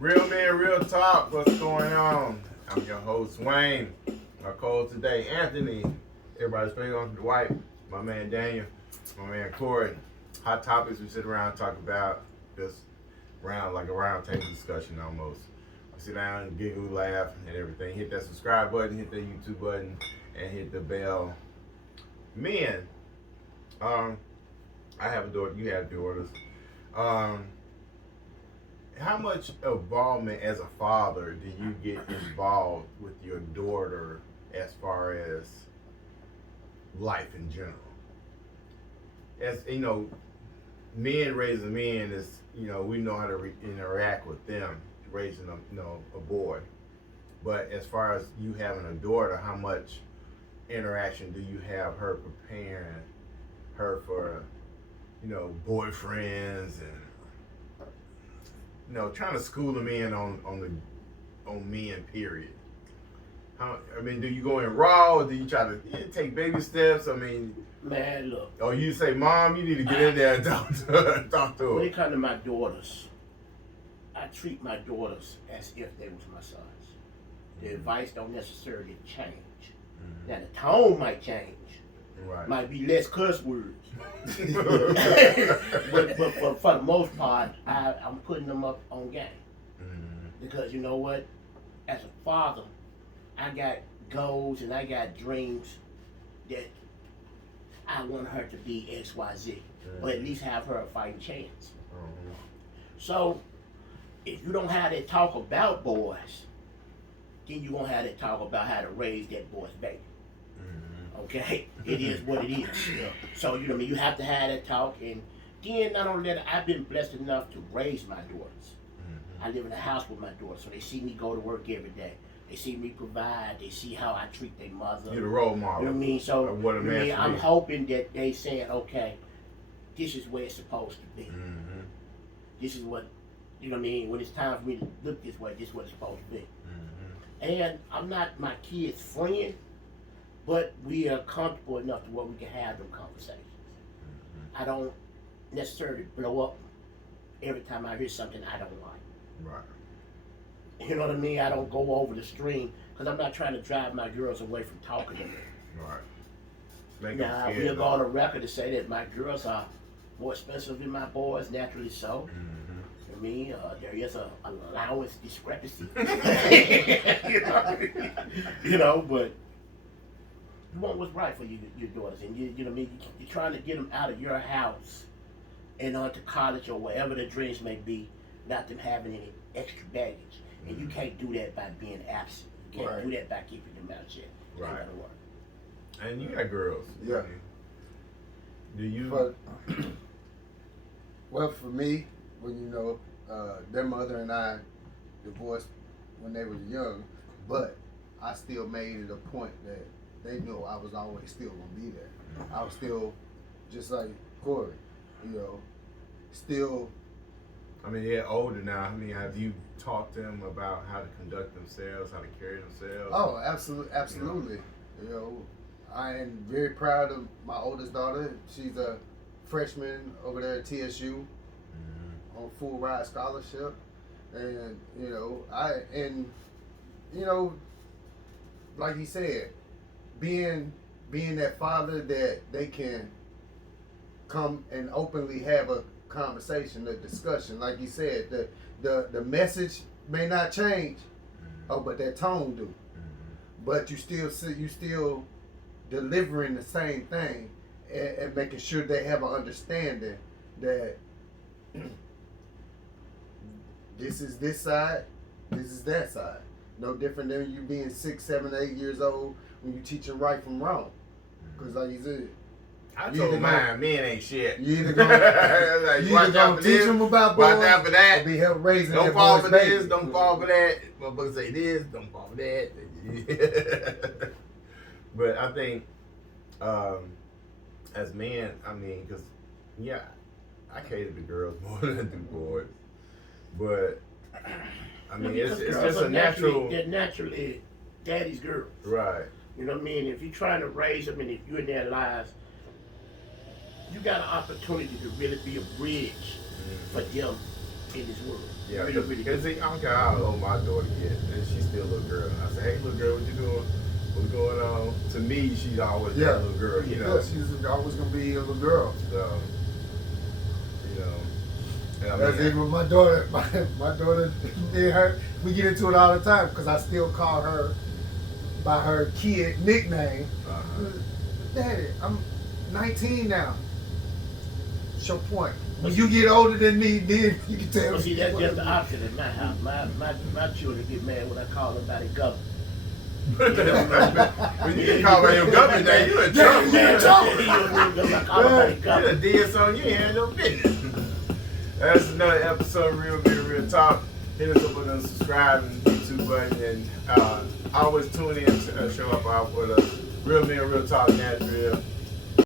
Real men, real talk. What's going on? I'm your host, Wayne. My co-host today, Anthony. Everybody's speaking on the white. My man Daniel. My man Corey. Hot topics we sit around and talk about. Just round like a round table discussion almost. We sit down and giggle, laugh, and everything. Hit that subscribe button, hit that YouTube button, and hit the bell. Men, I have a daughter. You have daughters. How much involvement as a father do you get involved with your daughter as far as life in general? As you know, men raising men is, we know how to interact with them, raising a boy. But as far as you having a daughter, how much interaction do you have her preparing her for, boyfriends and trying to school them in on men, period. Do you go in raw or do you try to take baby steps? Man, look. Or you say, Mom, you need to get in there and talk to her. When it comes to my daughters, I treat my daughters as if they was my sons. The advice don't necessarily change. Mm-hmm. Now the tone might change. Right. Might be less cuss words. but for the most part, I'm putting them up on game. Mm-hmm. Because you know what? As a father, I got goals and I got dreams that I want her to be X, Y, Z. Mm-hmm. Or at least have her a fighting chance. Mm-hmm. So, if you don't have that talk about boys, then you're going to have that talk about how to raise that boy's baby. Okay, it is what it is. Yeah. So you have to have that talk, and then not only that, I've been blessed enough to raise my daughters. Mm-hmm. I live in a house with my daughters, so they see me go to work every day. They see me provide. They see how I treat their mother. You're the role model. You know what I mean? So what a man I'm hoping that they saying, okay, this is where it's supposed to be. Mm-hmm. This is what when it's time for me to look this way, this is what it's supposed to be. Mm-hmm. And I'm not my kid's friend, but we are comfortable enough to where we can have them conversations. Mm-hmm. I don't necessarily blow up every time I hear something I don't like. Right. You know what I mean? I don't go over the stream because I'm not trying to drive my girls away from talking to them. Right. Now, we'll go on a record to say that my girls are more expensive than my boys, naturally so. Mm-hmm. I mean, there is an allowance discrepancy. But you want what's right for your daughters, and you're trying to get them out of your house and onto college or wherever their dreams may be, without them having any extra baggage. And you can't do that by being absent. You can't do that by keeping your mouth shut. It ain't gonna work. And you got girls. Yeah. Do you? But, well, for me, when their mother and I divorced when they were young, but I still made it a point that they knew I was always still gonna be there. I was still just like Corey, still. They're older now. Have you taught them about how to conduct themselves, how to carry themselves? Oh, absolutely. I am very proud of my oldest daughter. She's a freshman over there at TSU on full ride scholarship, and like he said, being that father that they can come and openly have a conversation, a discussion. Like you said, the message may not change, but that tone do. But you still delivering the same thing and making sure they have an understanding that this is this side, this is that side. No different than you being 6, 7, 8 years old when you teaching right from wrong. Because like you said, I told mine, men ain't shit. You either gonna teach them about boys, watch out for that. Or be help raising don't their fall boys for baby. this, don't fall for that. Motherfuckers say this, don't fall for that. But I think, as men, because, I cater to girls more than I do boys. But, it's just a natural. They're naturally daddy's girls. Right. You know what I mean? If you're trying to raise them and if you're in their lives, you got an opportunity to really be a bridge for them in this world. Yeah, Really, really because do. I don't care how old my daughter get, and she's still a little girl. I say, hey, little girl, what you doing? What's going on? To me, she's always Yeah. that little girl, you know. Yeah, she's always gonna be a little girl. So, you know. And I That's mean, even my daughter. My daughter, we get into it all the time because I still call her by her kid nickname. Daddy, I'm 19 now. What's your point? When you get older than me, then you can tell Well, me. see, that's just the opposite in my house. My children get mad when I call them by the government. when you get called by your government now, you in trouble. you in trouble. I call them by the You government. done did something you ain't had no business. That's another episode of Real Beer Real Talk. Hit us up on the subscribe and YouTube button, and always tune in to show up out with us. Real Men Real Talk Nashville.